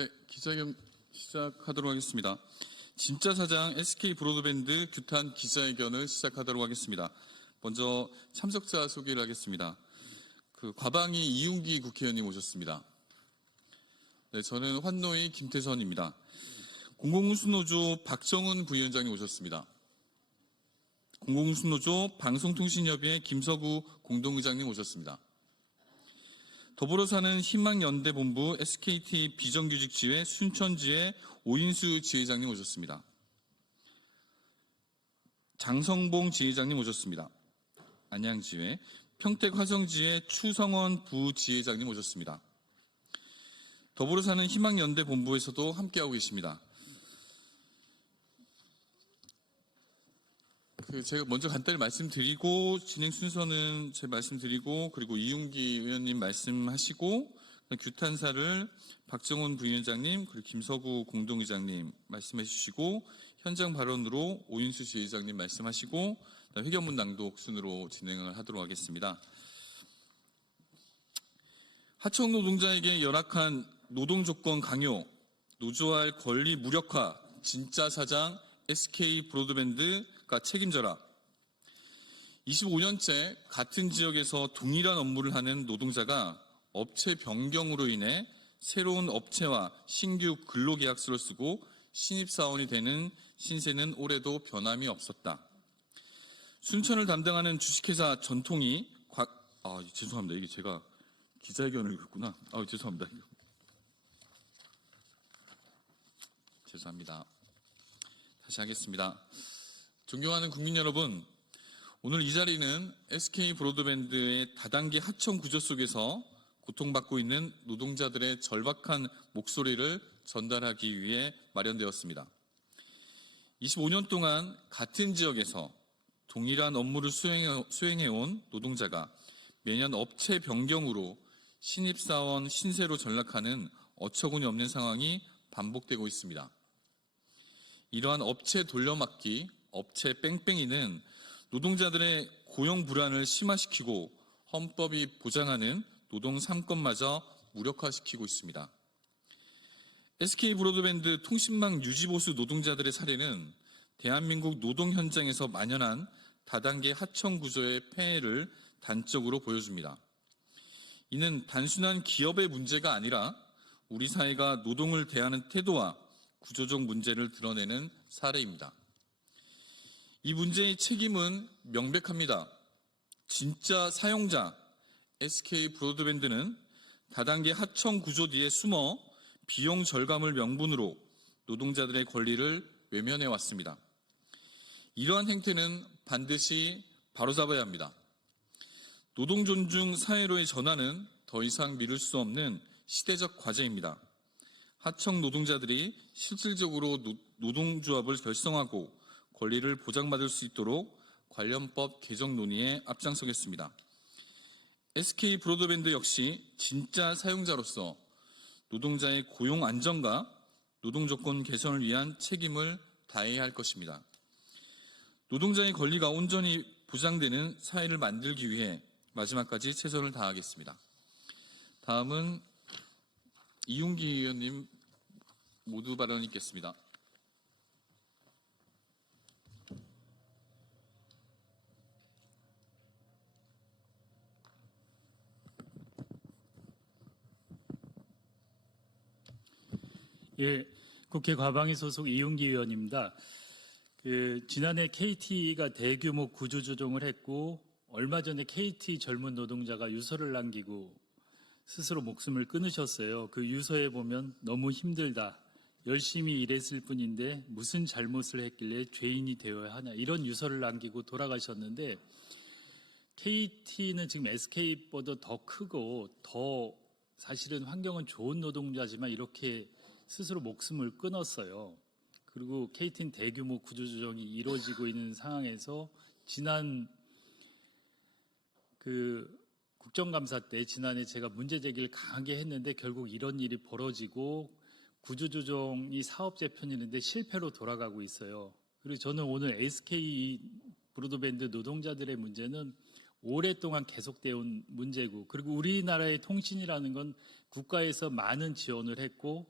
네, 기자회견 시작하도록 하겠습니다. 진짜 사장 SK 브로드밴드 규탄 기자회견을 시작하도록 하겠습니다. 먼저 참석자 소개를 하겠습니다. 과방위 이윤기 국회의원님 오셨습니다. 네, 저는 환노위 김태선입니다. 공공운수노조 박정훈 부위원장님 오셨습니다. 공공운수노조 방송통신협의회 김서구 공동의장님 오셨습니다. 더불어사는 희망연대본부 SKT 비정규직지회 순천지회 오인수 지회장님 오셨습니다. 장성봉 지회장님 오셨습니다. 안양지회 평택화성지회 추성원 부지회장님 오셨습니다. 더불어사는 희망연대본부에서도 함께하고 계십니다. 제가 먼저 간단히 말씀드리고 진행 순서는 제 말씀드리고 그리고 이윤기 의원님 말씀하시고 규탄사를 박정훈 부위원장님 그리고 김서구 공동의장님 말씀해 주시고 현장 발언으로 오인수 지회장님 말씀하시고 회견문 낭독 순으로 진행을 하도록 하겠습니다. 하청 노동자에게 열악한 노동조건 강요, 노조할 권리 무력화, 진짜 사장 SK 브로드밴드가 책임져라. 25년째 같은 지역에서 동일한 업무를 하는 노동자가 업체 변경으로 인해 새로운 업체와 신규 근로계약서를 쓰고 신입사원이 되는 신세는 올해도 변함이 없었다. 순천을 담당하는 주식회사 전통이 죄송합니다. 이게 제가 기자회견을 읽었구나. 죄송합니다. 다시 하겠습니다. 존경하는 국민 여러분, 오늘 이 자리는 SK 브로드밴드의 다단계 하청 구조 속에서 고통받고 있는 노동자들의 절박한 목소리를 전달하기 위해 마련되었습니다. 25년 동안 같은 지역에서 동일한 업무를 수행해온 노동자가 매년 업체 변경으로 신입사원 신세로 전락하는 어처구니 없는 상황이 반복되고 있습니다. 이러한 업체 돌려막기, 업체 뺑뺑이는 노동자들의 고용 불안을 심화시키고 헌법이 보장하는 노동 3권마저 무력화시키고 있습니다. SK 브로드밴드 통신망 유지보수 노동자들의 사례는 대한민국 노동 현장에서 만연한 다단계 하청 구조의 폐해를 단적으로 보여줍니다. 이는 단순한 기업의 문제가 아니라 우리 사회가 노동을 대하는 태도와 구조적 문제를 드러내는 사례입니다. 이 문제의 책임은 명백합니다. 진짜 사용자 SK 브로드밴드는 다단계 하청 구조 뒤에 숨어 비용 절감을 명분으로 노동자들의 권리를 외면해 왔습니다. 이러한 행태는 반드시 바로잡아야 합니다. 노동 존중 사회로의 전환은 더 이상 미룰 수 없는 시대적 과제입니다. 하청 노동자들이 실질적으로 노동조합을 결성하고 권리를 보장받을 수 있도록 관련법 개정 논의에 앞장서겠습니다. SK 브로드밴드 역시 진짜 사용자로서 노동자의 고용 안정과 노동조건 개선을 위한 책임을 다해야 할 것입니다. 노동자의 권리가 온전히 보장되는 사회를 만들기 위해 마지막까지 최선을 다하겠습니다. 다음은 이윤기 의원님 모두 발언 있겠습니다. 예, 국회 과방위 소속 이윤기 의원입니다. 지난해 KT가 대규모 구조조정을 했고 얼마 전에 KT 젊은 노동자가 유서를 남기고 스스로 목숨을 끊으셨어요. 그 유서에 보면 너무 힘들다. 열심히 일했을 뿐인데 무슨 잘못을 했길래 죄인이 되어야 하냐. 이런 유서를 남기고 돌아가셨는데 KT는 지금 SK보다 더 크고 더 사실은 환경은 좋은 노동자지만 이렇게 스스로 목숨을 끊었어요. 그리고 KT는 대규모 구조조정이 이루어지고 있는 상황에서 지난 국정감사 때 지난해 제가 문제제기를 강하게 했는데 결국 이런 일이 벌어지고 구조조정이 사업제 편이는데 실패로 돌아가고 있어요. 그리고 저는 오늘 SK 브로드밴드 노동자들의 문제는 오랫동안 계속되어 온 문제고 그리고 우리나라의 통신이라는 건 국가에서 많은 지원을 했고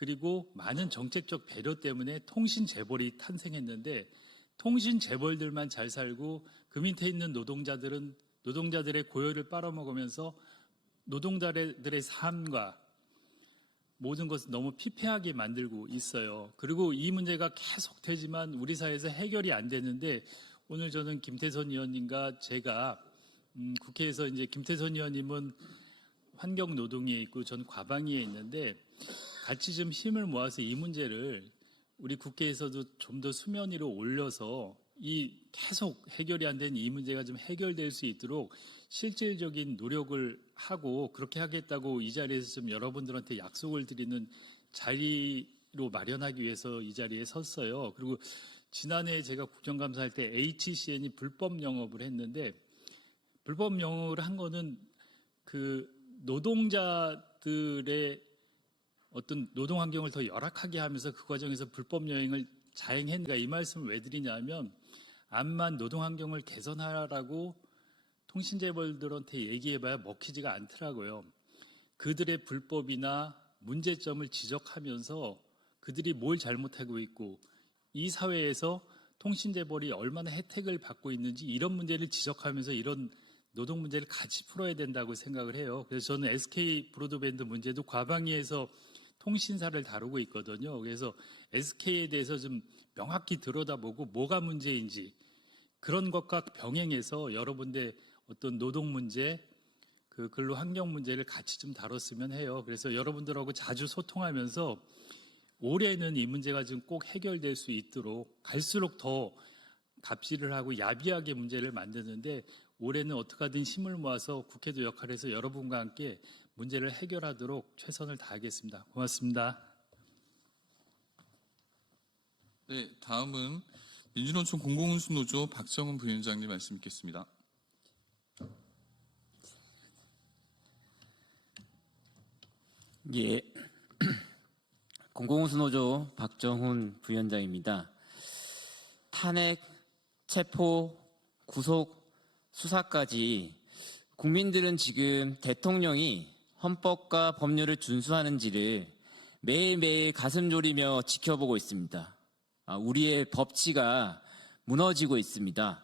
그리고 많은 정책적 배려 때문에 통신 재벌이 탄생했는데 통신 재벌들만 잘 살고 그 밑에 있는 노동자들은 노동자들의 고열을 빨아먹으면서 노동자들의 삶과 모든 것을 너무 피폐하게 만들고 있어요. 그리고 이 문제가 계속되지만 우리 사회에서 해결이 안 되는데 오늘 저는 김태선 의원님과 제가 국회에서 이제 김태선 의원님은 환경노동위에 있고 전 과방위에 있는데 같이 좀 힘을 모아서 이 문제를 우리 국회에서도 좀 더 수면 위로 올려서 이 계속 해결이 안 된 이 문제가 좀 해결될 수 있도록 실질적인 노력을 하고 그렇게 하겠다고 이 자리에서 좀 여러분들한테 약속을 드리는 자리로 마련하기 위해서 이 자리에 섰어요. 그리고 지난해 제가 국정감사할 때 HCN이 불법 영업을 했는데 불법 영업을 한 거는 그 노동자들의 어떤 노동 환경을 더 열악하게 하면서 그 과정에서 불법 여행을 자행했는가 이 말씀을 왜 드리냐면 암만 노동 환경을 개선하라고 통신재벌들한테 얘기해봐야 먹히지가 않더라고요. 그들의 불법이나 문제점을 지적하면서 그들이 뭘 잘못하고 있고 이 사회에서 통신재벌이 얼마나 혜택을 받고 있는지 이런 문제를 지적하면서 이런 노동 문제를 같이 풀어야 된다고 생각을 해요. 그래서 저는 SK 브로드밴드 문제도 과방위에서 통신사를 다루고 있거든요. 그래서 SK에 대해서 좀 명확히 들여다보고 뭐가 문제인지 그런 것과 병행해서 여러분들 어떤 노동 문제, 그 근로 환경 문제를 같이 좀 다뤘으면 해요. 그래서 여러분들하고 자주 소통하면서 올해는 이 문제가 좀 꼭 해결될 수 있도록 갈수록 더 갑질을 하고 야비하게 문제를 만드는데 올해는 어떻게 하든 힘을 모아서 국회도 역할을 해서 여러분과 함께 문제를 해결하도록 최선을 다하겠습니다. 고맙습니다. 네, 다음은 민주노총 공공운수노조 박정훈 부위원장님 말씀 듣겠습니다. 예, 공공운수노조 박정훈 부위원장입니다. 탄핵, 체포, 구속, 수사까지 국민들은 지금 대통령이 헌법과 법률을 준수하는지를 매일매일 가슴 졸이며 지켜보고 있습니다. 우리의 법치가 무너지고 있습니다.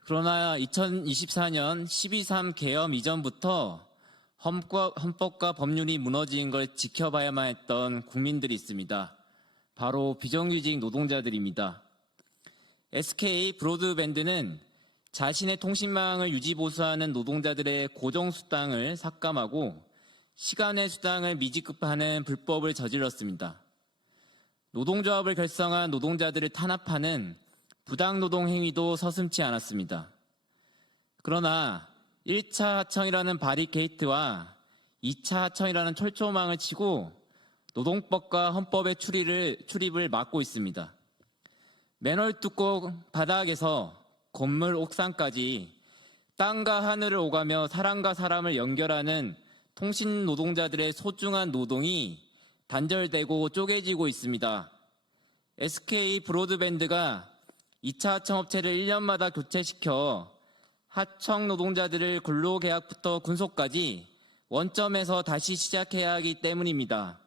그러나 2024년 12.3 개헌 이전부터 헌법과 법률이 무너진 걸 지켜봐야만 했던 국민들이 있습니다. 바로 비정규직 노동자들입니다. SK 브로드밴드는 자신의 통신망을 유지보수하는 노동자들의 고정수당을 삭감하고 시간의 수당을 미지급하는 불법을 저질렀습니다. 노동조합을 결성한 노동자들을 탄압하는 부당노동 행위도 서슴지 않았습니다. 그러나 1차 하청이라는 바리케이트와 2차 하청이라는 철조망을 치고 노동법과 헌법의 출입을 막고 있습니다. 맨홀 뚜껑 바닥에서 건물 옥상까지 땅과 하늘을 오가며 사람과 사람을 연결하는 통신 노동자들의 소중한 노동이 단절되고 쪼개지고 있습니다. SK 브로드밴드가 2차 하청업체를 1년마다 교체시켜 하청 노동자들을 근로계약부터 군속까지 원점에서 다시 시작해야 하기 때문입니다.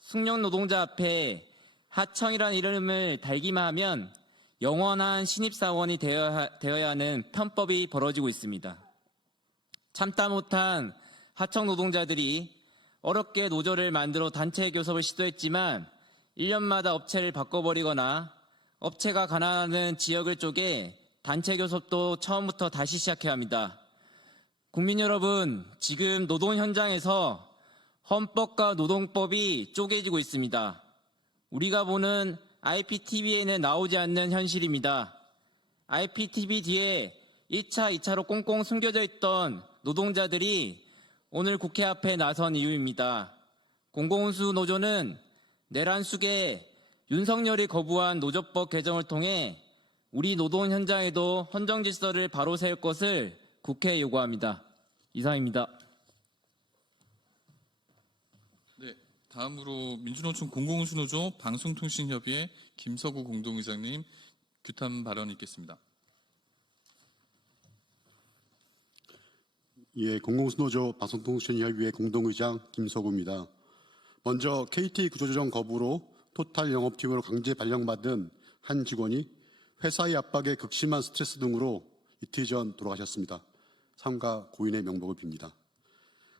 숙련 노동자 앞에 하청이라는 이름을 달기만 하면 영원한 신입사원이 되어야 하는 편법이 벌어지고 있습니다. 참다 못한 하청 노동자들이 어렵게 노조를 만들어 단체 교섭을 시도했지만 1년마다 업체를 바꿔버리거나 업체가 가난한 지역을 쪼개 단체 교섭도 처음부터 다시 시작해야 합니다. 국민 여러분, 지금 노동 현장에서 헌법과 노동법이 쪼개지고 있습니다. 우리가 보는 IPTV에는 나오지 않는 현실입니다. IPTV 뒤에 1차, 2차로 꽁꽁 숨겨져 있던 노동자들이 오늘 국회 앞에 나선 이유입니다. 공공운수 노조는 내란 속에 윤석열이 거부한 노조법 개정을 통해 우리 노동 현장에도 헌정 질서를 바로 세울 것을 국회에 요구합니다. 이상입니다. 네, 다음으로 민주노총 공공운수노조 방송통신협의회 김서구 공동의장님 규탄 발언 있겠습니다. 예, 공공운수노조 방송통신협의회 공동의장 김서구입니다. 먼저 KT 구조조정 거부로 토탈 영업팀으로 강제 발령받은 한 직원이 회사의 압박에 극심한 스트레스 등으로 이틀 전 돌아가셨습니다. 삼가 고인의 명복을 빕니다.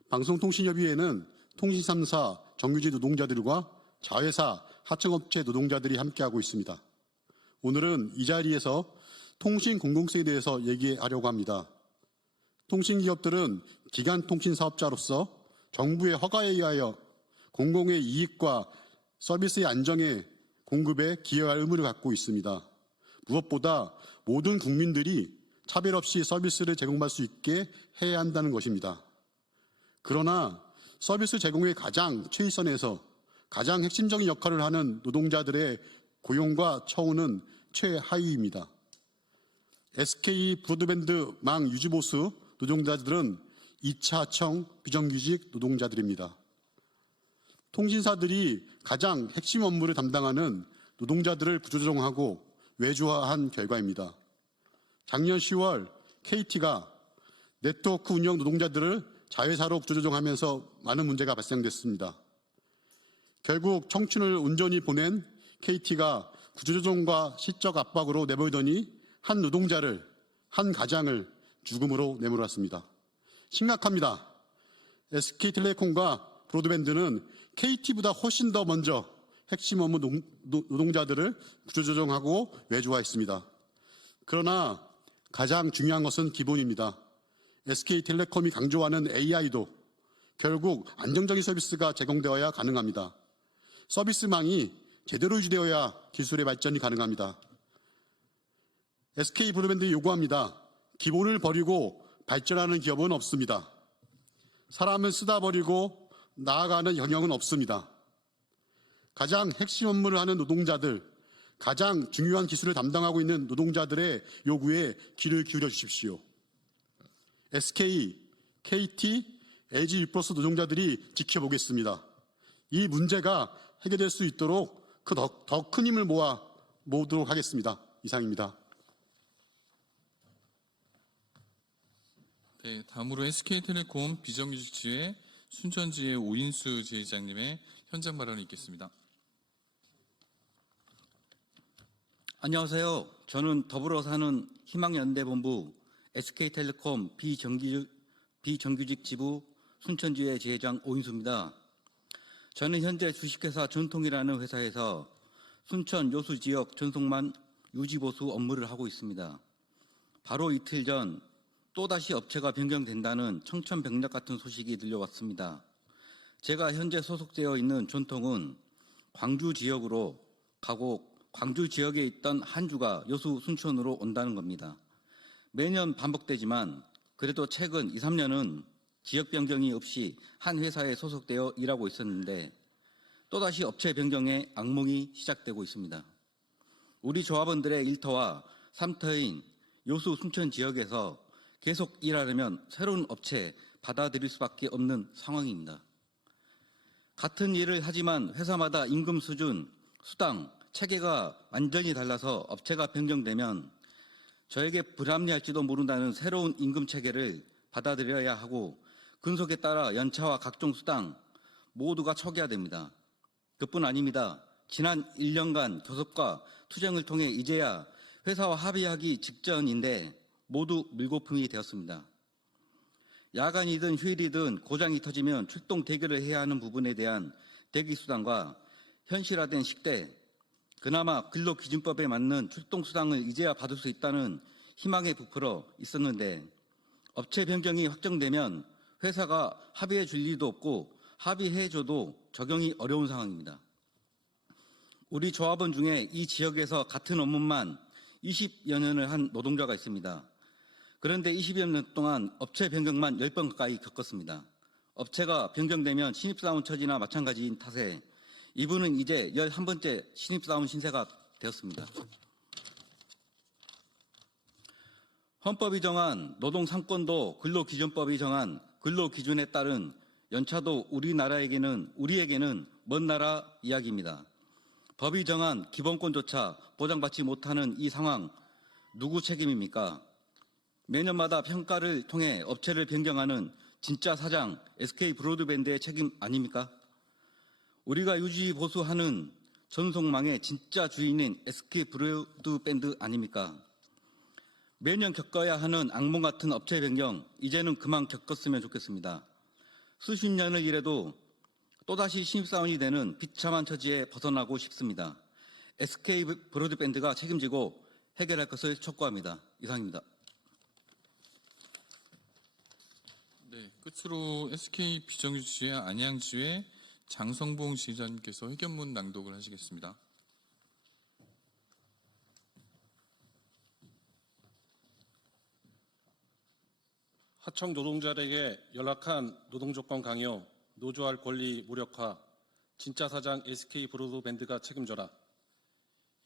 방송통신협의회는 통신 3사 정규직 노동자들과 자회사 하청업체 노동자들이 함께하고 있습니다. 오늘은 이 자리에서 통신 공공성에 대해서 얘기하려고 합니다. 통신기업들은 기간통신 사업자로서 정부의 허가에 의하여 공공의 이익과 서비스의 안정에 공급에 기여할 의무를 갖고 있습니다. 무엇보다 모든 국민들이 차별 없이 서비스를 제공받을 수 있게 해야 한다는 것입니다. 그러나 서비스 제공의 가장 최일선에서 가장 핵심적인 역할을 하는 노동자들의 고용과 처우는 최하위입니다. SK 브로드밴드 망 유지보수 노동자들은 2차 하청 비정규직 노동자들입니다. 통신사들이 가장 핵심 업무를 담당하는 노동자들을 구조조정하고 외주화한 결과입니다. 작년 10월 KT가 네트워크 운영 노동자들을 자회사로 구조조정하면서 많은 문제가 발생됐습니다. 결국 청춘을 온전히 보낸 KT가 구조조정과 시적 압박으로 내버리더니 한 노동자를, 한 가장을 죽음으로 내몰았습니다. 심각합니다. SK텔레콤과 브로드밴드는 KT보다 훨씬 더 먼저 핵심 업무 노동자들을 구조조정하고 외주화했습니다. 그러나 가장 중요한 것은 기본입니다. SK텔레콤이 강조하는 AI도 결국 안정적인 서비스가 제공되어야 가능합니다. 서비스망이 제대로 유지되어야 기술의 발전이 가능합니다. SK 브로드밴드 요구합니다. 기본을 버리고 발전하는 기업은 없습니다. 사람을 쓰다 버리고 나아가는 영역은 없습니다. 가장 핵심 업무를 하는 노동자들, 가장 중요한 기술을 담당하고 있는 노동자들의 요구에 귀를 기울여 주십시오. SK, KT, LG 유플러스 노동자들이 지켜보겠습니다. 이 문제가 해결될 수 있도록 더 큰 힘을 모으도록 하겠습니다. 이상입니다. 네, 다음으로 SK텔레콤 비정규직지회 순천지회 오인수 지회장님의 현장 발언을 읽겠습니다. 안녕하세요. 저는 더불어 사는 희망연대본부 SK텔레콤 비정규직 지부 순천지회 지회장 오인수입니다. 저는 현재 주식회사 전통이라는 회사에서 순천 요수 지역 전송만 유지보수 업무를 하고 있습니다. 바로 이틀 전 또다시 업체가 변경된다는 청천벽력 같은 소식이 들려왔습니다. 제가 현재 소속되어 있는 전통은 광주 지역으로 가고 광주 지역에 있던 한 주가 여수 순천으로 온다는 겁니다. 매년 반복되지만 그래도 최근 2, 3년은 지역 변경이 없이 한 회사에 소속되어 일하고 있었는데 또다시 업체 변경의 악몽이 시작되고 있습니다. 우리 조합원들의 일터와 삼터인 여수 순천 지역에서 계속 일하려면 새로운 업체 받아들일 수밖에 없는 상황입니다. 같은 일을 하지만 회사마다 임금 수준, 수당, 체계가 완전히 달라서 업체가 변경되면 저에게 불합리할지도 모른다는 새로운 임금 체계를 받아들여야 하고 근속에 따라 연차와 각종 수당 모두가 초기화 됩니다. 그뿐 아닙니다. 지난 1년간 교섭과 투쟁을 통해 이제야 회사와 합의하기 직전인데 모두 물거품이 되었습니다. 야간이든 휴일이든 고장이 터지면 출동 대기를 해야 하는 부분에 대한 대기수당과 현실화된 식대, 그나마 근로기준법에 맞는 출동수당을 이제야 받을 수 있다는 희망에 부풀어 있었는데 업체 변경이 확정되면 회사가 합의해 줄 리도 없고 합의해 줘도 적용이 어려운 상황입니다. 우리 조합원 중에 이 지역에서 같은 업무만 20여 년을 한 노동자가 있습니다. 그런데 20여 년 동안 업체 변경만 10번 가까이 겪었습니다. 업체가 변경되면 신입사원 처지나 마찬가지인 탓에 이분은 이제 11번째 신입사원 신세가 되었습니다. 헌법이 정한 노동 3권도 근로기준법이 정한 근로기준에 따른 연차도 우리에게는 먼 나라 이야기입니다. 법이 정한 기본권조차 보장받지 못하는 이 상황 누구 책임입니까? 매년마다 평가를 통해 업체를 변경하는 진짜 사장 SK 브로드밴드의 책임 아닙니까? 우리가 유지 보수하는 전속망의 진짜 주인인 SK 브로드밴드 아닙니까? 매년 겪어야 하는 악몽 같은 업체 변경, 이제는 그만 겪었으면 좋겠습니다. 수십 년을 일해도 또다시 신입사원이 되는 비참한 처지에 벗어나고 싶습니다. SK 브로드밴드가 책임지고 해결할 것을 촉구합니다. 이상입니다. 네, 끝으로 SK 비정규직의 안양지회 장성봉 지휘자님께서 회견문 낭독을 하시겠습니다. 하청 노동자에게 열악한 노동조건 강요, 노조할 권리 무력화, 진짜 사장 SK 브로드밴드가 책임져라.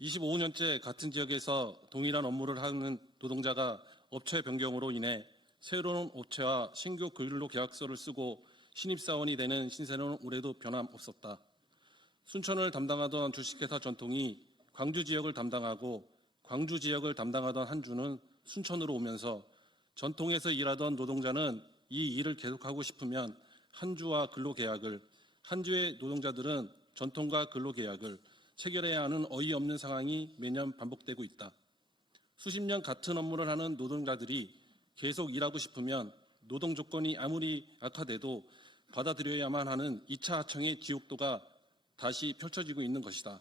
25년째 같은 지역에서 동일한 업무를 하는 노동자가 업체 변경으로 인해 새로운 업체와 신규 근로계약서를 쓰고 신입사원이 되는 신세는 올해도 변함없었다. 순천을 담당하던 주식회사 전통이 광주 지역을 담당하고 광주 지역을 담당하던 한주는 순천으로 오면서 전통에서 일하던 노동자는 이 일을 계속하고 싶으면 한주와 근로계약을, 한주의 노동자들은 전통과 근로계약을 체결해야 하는 어이없는 상황이 매년 반복되고 있다. 수십 년 같은 업무를 하는 노동자들이 계속 일하고 싶으면 노동 조건이 아무리 악화돼도 받아들여야만 하는 2차 하청의 지옥도가 다시 펼쳐지고 있는 것이다.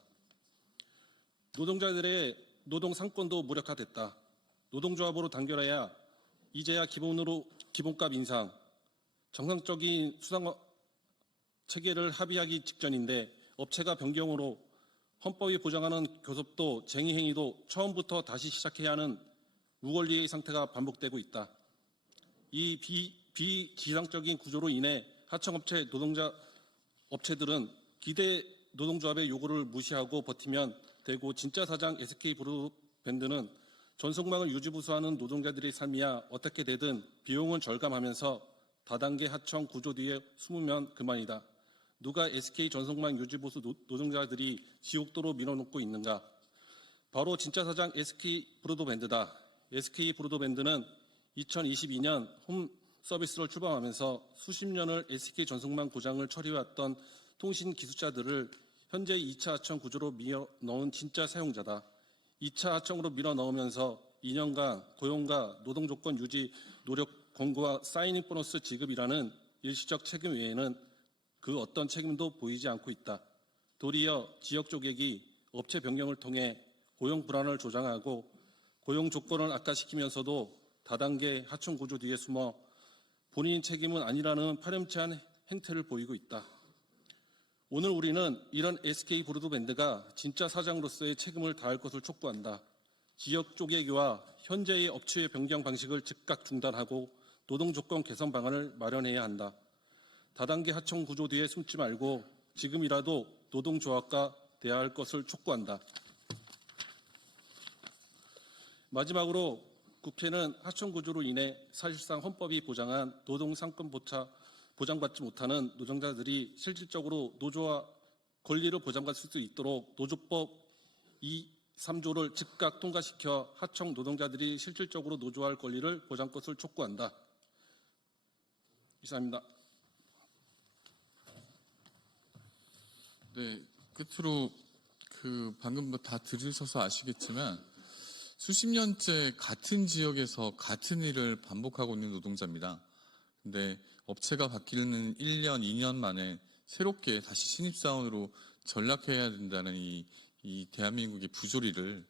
노동자들의 노동 상권도 무력화됐다. 노동조합으로 단결해야 이제야 기본값 인상, 정상적인 수당 체계를 합의하기 직전인데 업체가 변경으로 헌법이 보장하는 교섭도 쟁의 행위도 처음부터 다시 시작해야 하는 무권리의 상태가 반복되고 있다. 이 비지상적인 구조로 인해 하청업체 업체들은 기대 노동조합의 요구를 무시하고 버티면 되고 진짜 사장 SK 브로드밴드는 전속망을 유지보수하는 노동자들의 삶이야 어떻게 되든 비용은 절감하면서 다단계 하청 구조 뒤에 숨으면 그만이다. 누가 SK 전속망 유지보수 노동자들이 지옥도로 밀어놓고 있는가? 바로 진짜 사장 SK 브로드밴드다. SK 브로드밴드는 2022년 홈 서비스를 출범하면서 수십 년을 SK 전속망 고장을 처리해왔던 통신 기술자들을 현재 2차 하청 구조로 밀어넣은 진짜 사용자다. 2차 하청으로 밀어넣으면서 2년간 고용과 노동조건 유지 노력 권고와 사이닝 보너스 지급이라는 일시적 책임 외에는 그 어떤 책임도 보이지 않고 있다. 도리어 지역 조객이 업체 변경을 통해 고용 불안을 조장하고 고용 조건을 악화시키면서도 다단계 하청 구조 뒤에 숨어 본인 책임은 아니라는 파렴치한 행태를 보이고 있다. 오늘 우리는 이런 SK 브로드밴드가 진짜 사장으로서의 책임을 다할 것을 촉구한다. 지역 쪼개기와 현재의 업체의 변경 방식을 즉각 중단하고 노동조건 개선 방안을 마련해야 한다. 다단계 하청 구조 뒤에 숨지 말고 지금이라도 노동조합과 대화할 것을 촉구한다. 마지막으로 국회는 하청 구조로 인해 사실상 헌법이 보장한 노동 상권 보장받지 못하는 노동자들이 실질적으로 노조와 권리를 보장받을 수 있도록 노조법 3조를 즉각 통과시켜 하청 노동자들이 실질적으로 노조할 권리를 보장 것을 촉구한다. 이상입니다. 네, 끝으로 방금 다 들으셔서 아시겠지만 수십 년째 같은 지역에서 같은 일을 반복하고 있는 노동자입니다. 근데 업체가 바뀌는 1년, 2년 만에 새롭게 다시 신입사원으로 전락해야 된다는 이 대한민국의 부조리를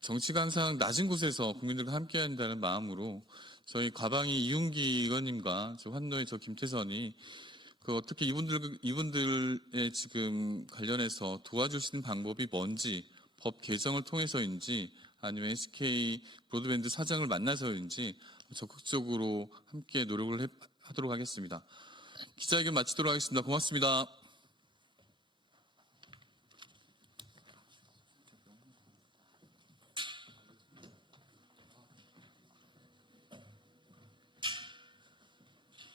정치가 항상 낮은 곳에서 국민들과 함께해야 한다는 마음으로 저희 과방위 이윤기 의원님과 환노의 김태선이 어떻게 이분들의 지금 관련해서 도와줄 수 있는 방법이 뭔지 법 개정을 통해서인지 아니면 SK 브로드밴드 사장을 만나서인지 적극적으로 함께 노력을 하도록 하겠습니다. 기자회견 마치도록 하겠습니다. 고맙습니다.